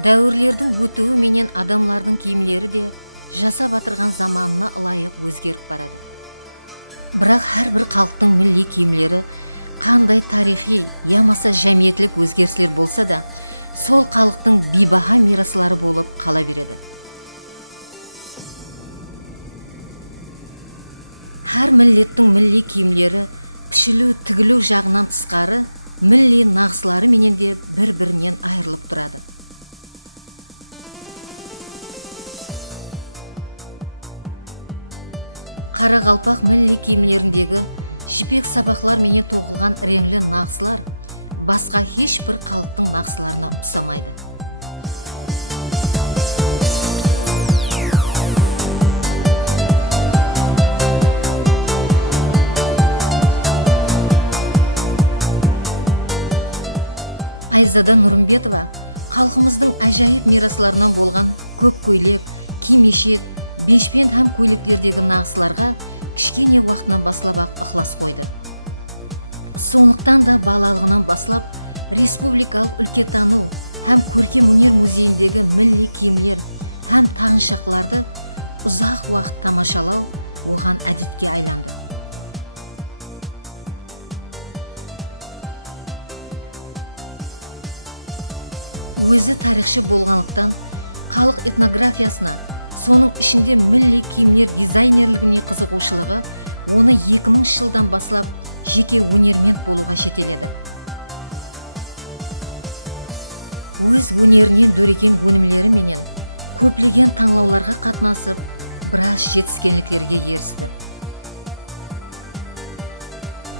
Дәуірлердің өтуі менен адамлардың киімлері де жасап атырған заманына ылайық өзгеріп барады. Бірақ әрбір халықтың милли киімлері қандай тарихи, ямаса жәмиетлік өзгерістер болса да, сол халықтың бейбаһа мираслары болып қала береді. Әр миллеттің милли киімлері пішілу, тігілу жағынан тысқары, милли нағзылары менен де бір-бірінен айырылып тұрады. Қарақалпақ милли киімлеріндегі жіпек сабақлар менен тоқылған реңлі нақсылар басқа ешбір халықтың нақсыларына ұқсамайды. Айзада Нұрымбетова халқымыздың әжайып мирасларынан болған көк көйлек, кимешек, бешпент һәм көйлектердегі нағсыларға кішкене уақытынан баслап-ақ ықылас қойды. Сондықтан да балалығынан баслап республикалық өлкетану һәм көркем өнер музейіндегі милли киімлер һәм тағыншақларды ұзақ уақыт тамашалау оған әдетке айланды. Өзі тарихшы болғандықтан халық этнографиясына, соның ішінде милли киімлер дизайнерлігіне қызығушылығы оны 2000 жылдан баслап жеке өнермент болуға жетеледі. Өз өнерінен дөреген өнімлері менен көплеген таңлауларға қатынасып, біраз жетіскенліктерге ерісті.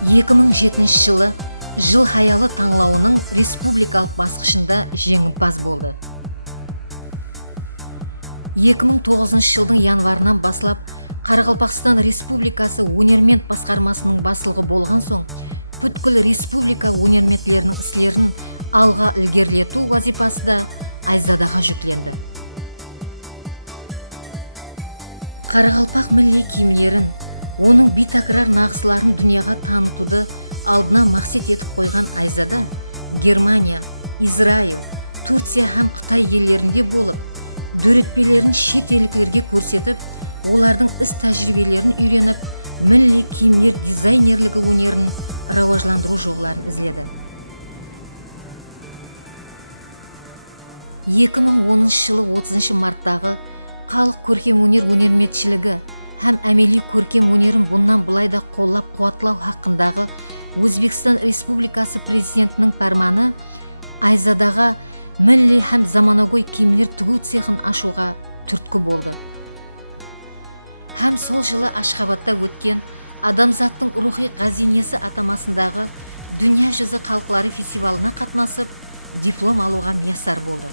2007 жылы жыл хаялы таңлауының республикалық басқышында жеңімпаз болды. 2009 жылдың январынан баслап Қарақалпақстан Республикасы өнермент басқармасының басылығы болған соң, бүткіл республика өнерментлерінің істерін алға ілгерілету вазипасы да Айзадаға жүкленді. Қарақалпақ милли киімлерін, оның бейтакрар нағсыларын дүнияға танытуды алдына мақсат етіп қойған Айзада Германия, Израиль, Турция һәм Қытай елдерінде болып, дөретпелерін шет елдіктерге көрсетіп, олардың іс тәжірибелерін үйреніп, милли киімлер дизайнерлігі өнерін рауажландыру жолдарын ізледі. 2010 жылы 30 марттағы халық көркем өнер өнерметшілігі һәм әмели көркем өнерін бұннан былайда қоллап қуатлау хақындағы Өзбекстан Республикасы президентінің фарманы Айзадаға милли һәм заманауи киімлер тігу цехын ашуға түрткі болды. Һәм сол жылы Ашхабадта өткен адамзаттың рухи қазинесі атамасындағы дүния жүзі халықлары фестивалына қатынасып, диплом алуға мияссар болды.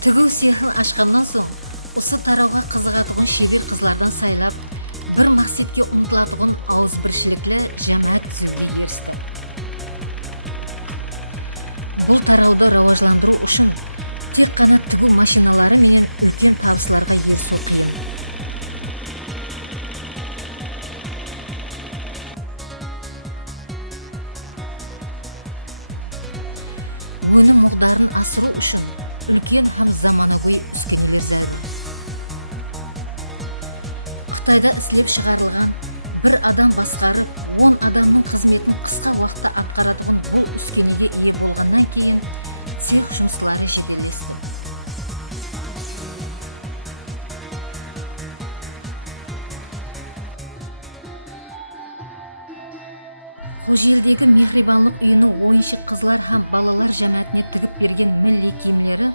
Тігу цехын ашқаннан соң, осы тарауға қызығатығын шебер қызлардан сайлап, бір мақсатке ұмтылатығын ауызбіршіліклі жәмәт түзуге ерісті. Бұл тарауды рауажландыру үшін тек қана тігу машиналары менен үлкен табысларға ерісу қиын. Өнім мұғдарын асыру үшін үлкен һәм заманауи үскенелер зәрур. Қытайда іслеп шығарылған бір адам басқарып, 10 адамның қызметін қысқа уақытта атқаратығын бұл үскенеге ие болғаннан кейін цех жұмыслары жеделесті. Қожелдегі мехрибанлық үйінің ойыншық қызлар һәм балалар жәмәтіне тігіп берген милли киімлері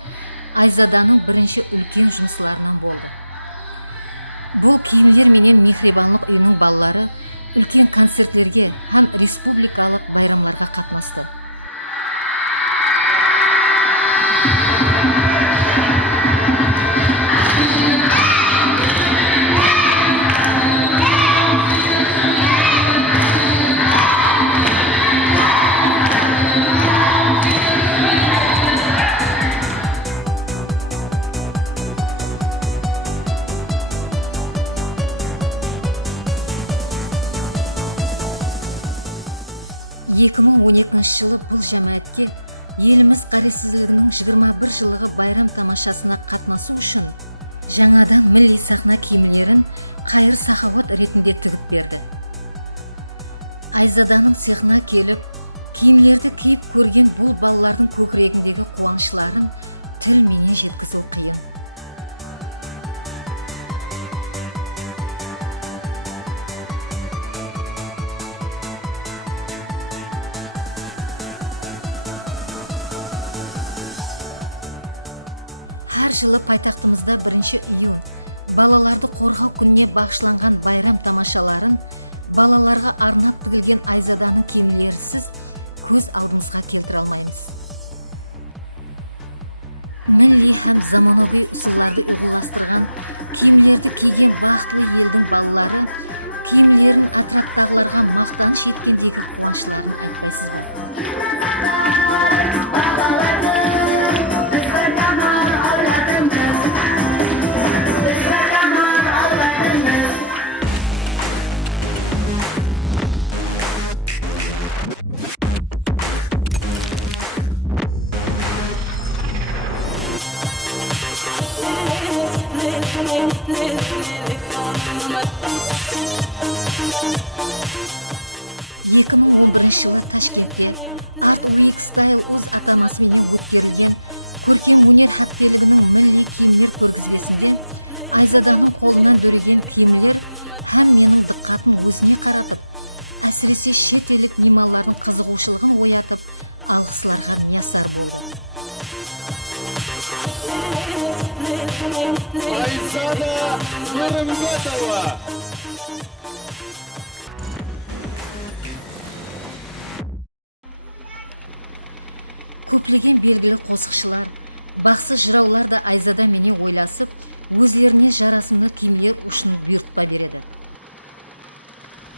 Айзаданың бірінші үлкен жұмысларынан болды. Бұл киімлер менен мехрибанлық үйінің балалары үлкен концертлерге һәм республикалық байрамларға қатынасты. 2012 жылы бұл жәмәатке еліміз қаресізлігінің 21 жылығы байрам тамашасына қатнасу үшін жаңадан милли сахна киімлерін қайыр сахауат ретінде тігіп берді. Айзаданың цехына келіп, киімлерді киіп көрген бұл балалардың көкірегіндегі қуанышларын тілменен жеткізу қиын. Әр жылы пайтақтымызда 1 июн балаларды қорғау күніне бағышланған байрам тамашаларын балаларға арнап тігілген Айзаданың киімлерісіз көз алдымызға келтіре алмаймыз. Милли һәм заманауи ұсуларды ұйғыластырған киімлерді киген бақытлы елдің балалары киімлерін атраптағыларға мақтаныш еткендегі қуанышларын айтпайсыз ба? 2011 жылы Ташкентте Art Week Style өз атамасымен өткерілген көркем өнер хаттелігінің милли киімлер көргізбесінде Айзаданың қолынан дөреген киімлер һәм менің диққатын өзіне қаратып, әсіресе шет елдік меймандардың қызығушылығын оятып, алғысларға миясар болды. Айзада Нұрымбетова. Көплеген белгілі қосықшылар, бақсы жыраулар да Айзада менен ойласып, өзлеріне жарасымды киімлер ұшын бұйыртпа береді.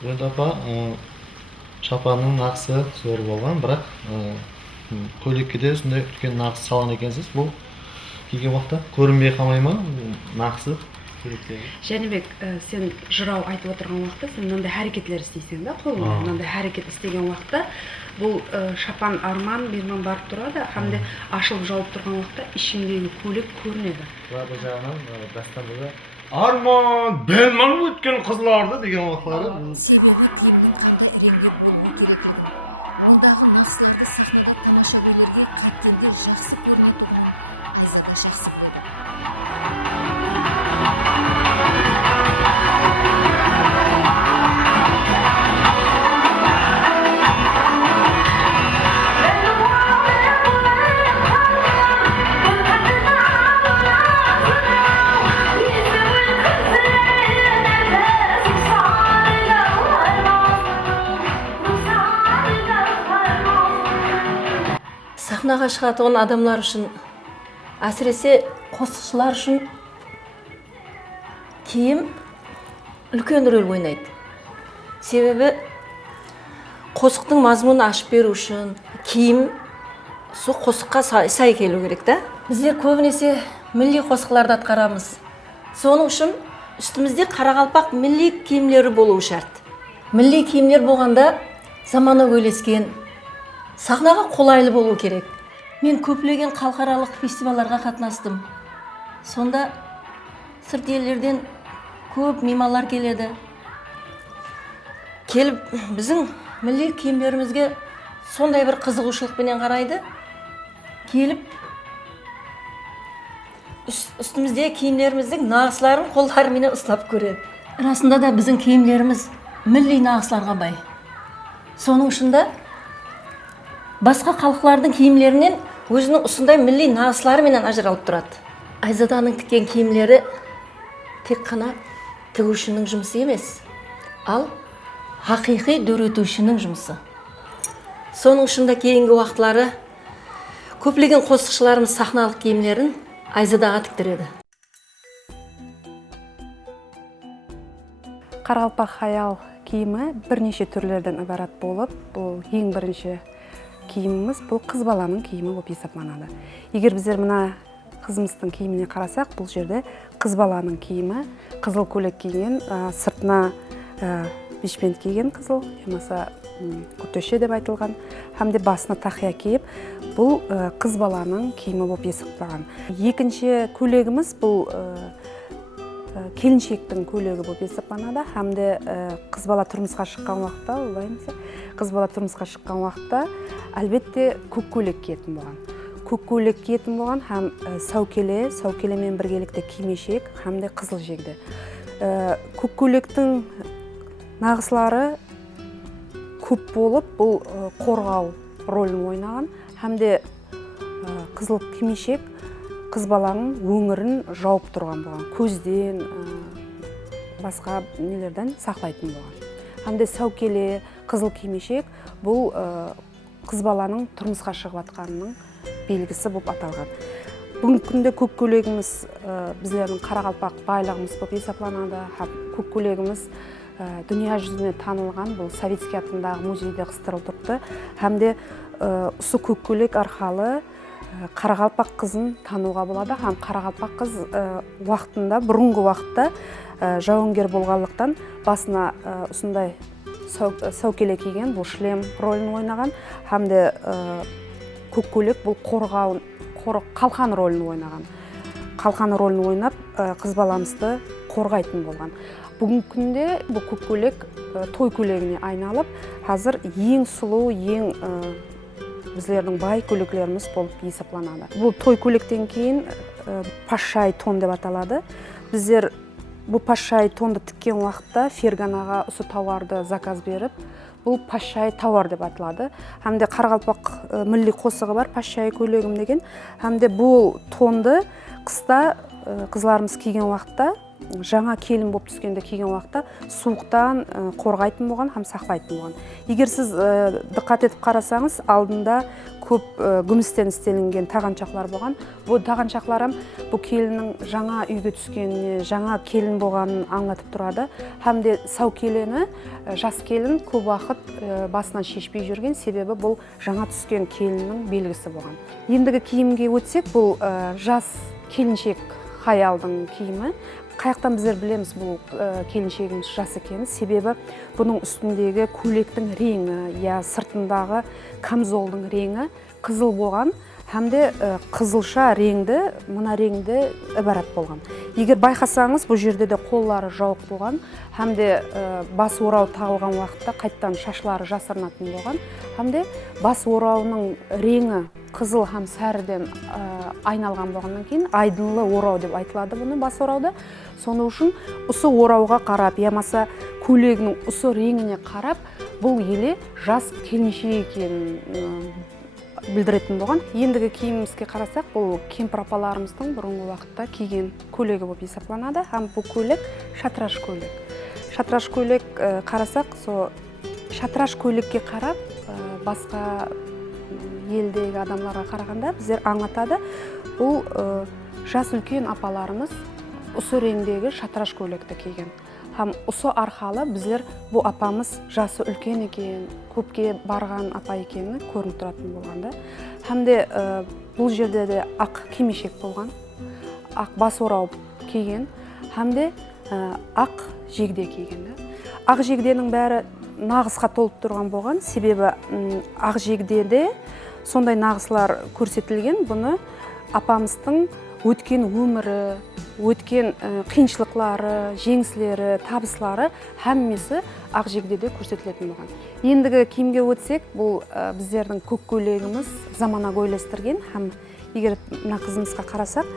Енді апа, шапанның нақсы зор болған, бірақ көйлекке де сондай үлкен нақсы салған екенсіз. Бұл киген уақытта көрінбей қалмай ма нақсы көйлектегі? Жәнібек, сен жырау айтып отырған уақытта сен мынандай әрекетлер істейсің да, қолыңда мынандай әрекет істеген уақытта бұл шапан арман берман барып тұрады, һәмде ашылып жауып тұрған уақытта ішіндегі көйлек көрінеді. Бұл жағынан дастанда арман берман өткен қызларды деген уақытлары. Себебі киімнің қандай реңде болуы керектігін, ондағы нақсыларды сахнада тамашагөйлерге қайткенде жақсы көрінетұғынын Айзада жақсы біледі. Сахнаға шығатын адамлар үшін, әсіресе қосықшылар үшін киім үлкен рөл ойнайды. Себебі қосықтың мазмұнын ашып беру үшін киім сол қосыққа сай келу керек та. Біздер көбінесе милли қосықларды атқарамыз. Соның үшін үстімізде қарақалпақ милли киімлері болуы шарт. Милли киімлер болғанда заманы өйлескен, сахнаға қолайлы болу керек. Мен көптеген халықаралық фестивальдарға қатынастым. Сонда сырт елдерден көп меймандар келеді. Келіп, біздің милли киімдерімізге сондай бір қызығушылықпен қарайды. Келіп, үстімізде киімдеріміздің нақысларын қолдарымен ұстап көреді. Расында да біздің киімдеріміз милли нақысларға бай. Соның үшінде басқа халықтардың киімлерінен өзінің осындай милли нақысларымен ажыралып тұрады. Айзаданың тіккен киімлері тек қана тігушінің жұмысы емес, ал хақиқи дөретушінің жұмысы. Соның үшінде кейінгі уақытлары көптеген қосықшыларымыз сахналық киімлерін Айзадаға тіктіреді. Қарақалпақ хаял киімі бірнеше түрлерден ібарат болып, бұл ең бірінші киіміміз бұл қыз баланың киімі болып есептелінеді. Егер біздер мына қызымыздың киіміне қарасақ, бұл жерде қыз баланың киімі, қызыл көйлек киген, сыртына бешпент киген қызыл, немесе күртеше деп айтылған, һәм де басына тақия киіп, бұл қыз баланың киімі болып есептелген. Екінші көйлегіміз бұл келіншектің көйлегі болып есептеледі, һәм де қыз бала тұрмысқа шыққан уақытта, қыз бала тұрмысқа шыққан уақытта әлбетте көк көйлек киетін болған. Көк көйлек киетін болған, һәм сәукелемен біргелікте кимешек, һәм де қызыл жегді. Көк көйлектің нағызлары көп болып, бұл қорғау рөлін ойнаған, һәм де қызыл кимешек қыз баланың өңірін жауып тұрған болған, көзден, басқа нелерден сақтайтын болған. Һәм де сәукеле, қызыл кимешек бұл қыз баланың тұрмысқа шығып атқанының белгісі болып аталған. Бүгінгі күнде көк көйлегіміз біздердің қарақалпақ байлығымыз болып есептеледі. Көк көйлегіміз дүния жүзіне танылған, бұл Советский атындағы музейде қыстырылып тұрды. Һәм де осы көк көйлек арқылы қарақалпақ қызын тануға болады. Һәм қарақалпақ қыз уақытында, бұрынғы уақытта жауынгер болғандықтан басына осындай сәукеле киген, бұл шлем рөлін ойнаған. Һәм де көк көйлек бұл қалқан рөлін ойнаған. Қалқан рөлін ойнап, қыз баламызды қорғайтын болған. Бүгінгі күнде бұл көк көйлек той көйлегіне айналып, қазір ең сұлу, ең біздердің бай көйлеклеріміз болып есептеледі. Бұл той көйлектен кейін пашай тон деп аталады. Біздер бұл пашай тонды тіккен уақытта ферганаға осы тауарды заказ беріп, бұл пашай тауар деп аталады. Һәм де қарақалпақ милли қосығы бар, пашай көйлегім деген. Һәм де бұл тонды қыста қызларымыз киген уақытта, жаңа келін болып түскенде киген уақытта суықтан қорғайтын болған, һәм сақтайтын болған. Егер сіз диққат етіп қарасаңыз, алдында көп күмістен істелінген тағаншақлар болған. Бұл тағаншақлар бұл келіннің жаңа үйге түскеніне, жаңа келін болғанын аңлатып тұрады. Һәм де сәукелені жас келін көп уақыт басынан шешпей жүрген, себебі бұл жаңа түскен келіннің белгісі болған. Ендігі киімге өтсек, бұл жас келіншек хаялдың киімі. Қаяқтан біздер білеміз бұл келіншегіміз жас екенін, себебі бұның үстіндегі көйлектің реңі, я сыртындағы камзолдың реңі қызыл болған, һәм де қызылша реңді, мына реңді ібарат болған. Егер байқасаңыз, бұл жерде де қоллары жауып болған, һәм де бас орау тағылған уақытта қайттан шашлары жасырынатын болған, һәм де бас орауының реңі қызыл һәм сәріден айналған болғаннан кейін айдынлы орау деп айтылады бұны бас орауда. Соны үшін ұсы орауға қарап, ямаса көйлегінің ұсы реңіне қарап, бұл еле жас келіншек екенін білдіретін болған. Ендігі киімімізге қарасақ, бұл кемпір апаларымыздың бұрынғы уақытта киген көйлегі болып есептеледі. Һәм бұл көйлек шатраш көйлек. Шатраш көйлек қарасақ, шатраш көйлекке қарап, басқа елдегі адамларға қарағанда біздер аңлатады. Бұл жас үлкен апаларымыз ұсы реңдегі шатраш көйлекті киген. Һәм ұсы арқалы біздер бұл апамыз жасы үлкен екен, көпке барған апа екені көрініп тұратын болғанда. Һәм де бұл жерде де ақ кимешек болған, ақ бас орау киген, һәм де ақ жегде киген. Ақ жегденің бәрі нағызға толып тұрған болған, себебі ақ жегдеде сондай нағызлар көрсетілген. Бұны апамыздың өткен өмірі, өткен қиыншылықтары, жеңістері, табыстары әммесі ақ жегдеде көрсетілетін болған. Ендігі киімге өтсек, бұл біздердің көк көйлегіміз замана көйлестірген. Һәм егер мына қызымызға қарасақ,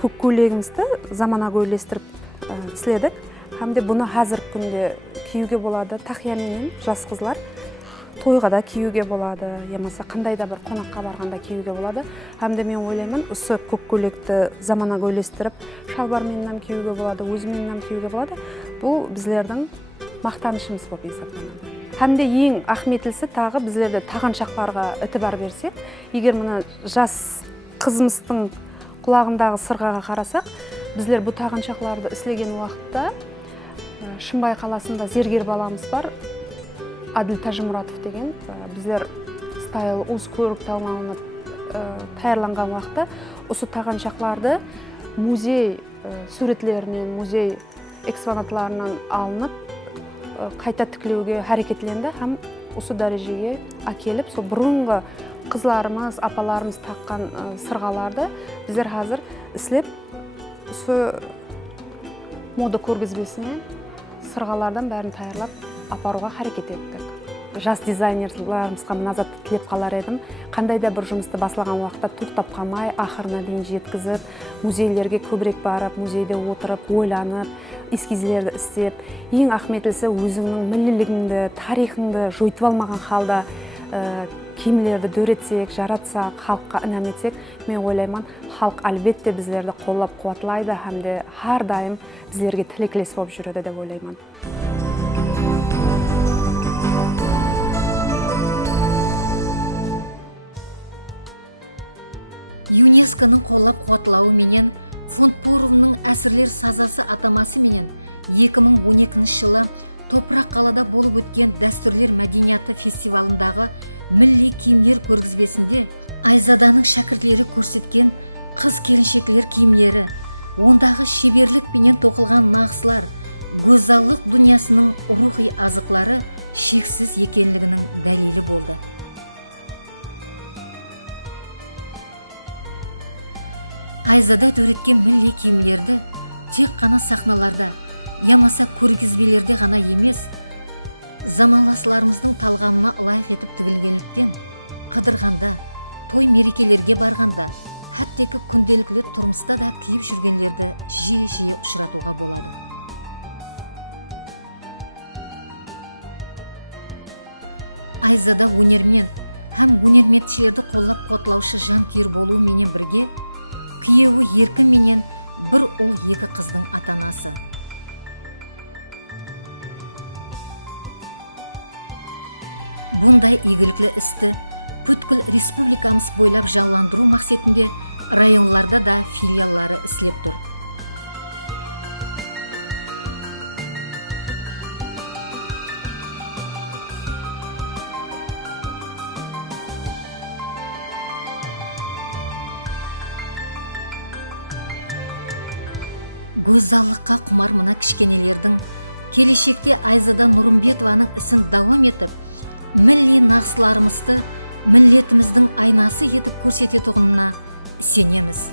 көк көйлегімізді замана көйлестіріп істедік. Һәм де бұны қазіргі күнде киюге болады, тақияменен жас қызлар тойға да киюге болады, ямаса қандай да бір қонаққа барғанда киюге болады. Һәм де мен ойлаймын, осы көк көйлекті замана көйлестіріп, шалбарменен киюге болады, өзіменен киюге болады. Бұл біздердің мақтанышымыз болып есептеледі. Һәм де ең ахметлісі тағы біздерде тағаншақтарға ітібар берсек, егер мына жас қызымыздың құлағындағы сырғаға қарасақ, біздер бұл тағаншақтарды істеген уақытта Шымбай қаласында зергер баламыз бар, Адил Тажымұратов деген, біздер стайл өз көрік талмауына таярланған уақытта осы тағаншақтарды музей суретлерінен, музей экспонатларынан алынып, қайта тіклеуге әрекетленді. Һәм осы дәрежеге әкеліп, сол бұрынғы қызларымыз, апаларымыз таққан сырғаларды біздер қазір іслеп, осы мода көргізбесіне сырғалардан бәрін таярлап апаруға харекет еттік. Жас дизайнерларымызға мыназатты тілеп қалар едім. Қандай да бір жұмысты басылаған уақытта тоқтап қалмай, ақырына дейін жеткізіп, музейлерге көбірек барып, музейде отырып, ойланып, эскизлерді істеп, ең ахметлісі өзіңнің миллилігіңді, тарихыңды жойтып алмаған халда киімлерді дөретсек, жаратсақ, халыққа інәм етсек, мен ойлаймын, халық әлбетте біздерді қолдап қуатлайды, һәмде әрдайым біздерге тілектес болып жүреді деп ойлаймын. ЮНЕСКО-ның қоллап қуатлауы менен фонд Поровның әсірлер сазасы атамасы менен 2012 жылы Топырақ қалада болып өткен дәстүрлер мәдениеті фестивалындағы милли киімдер көргізбесінде Айзаданың шәкіртлері көрсеткен қыз келіншектер киімдері, ондағы шеберлік пенен тоқылған нақсылар, гөзаллық дүниясының рухи азықлары шексіз екенлігінің дәлелі болды. Айзада төреткен милли киімдерді тек қана сахналарда, ямаса көргізбелерде ғана емес, заманластарымыздың талғамына лайық етіп тігілгендіктен, қыдырғанда, той мерекелерге барғанда, хәттекі күнделікті тұрмыста да киіп жүргендерді жиі-жиі ұшыратуға болады. Айзада өнермен һәм өнерметшілерді қоллап қуатлаушы жанкүйер болуы менен бірге, күйеуі Еркін менен бір ұл екі қыздың атанасы. Бұндай игіліклі істі бүткіл республикамыз бойлап жанландыру мақсатында районларда да филиаллары іслеп тұр. Гөзаллыққа құмар мына кішкенелердің келешекте Айзада Нұрымбетованың ісін давам етіп, милли нақсыларымызды миллетіміздің айнасы етіп көрсететұғынына сенеміз.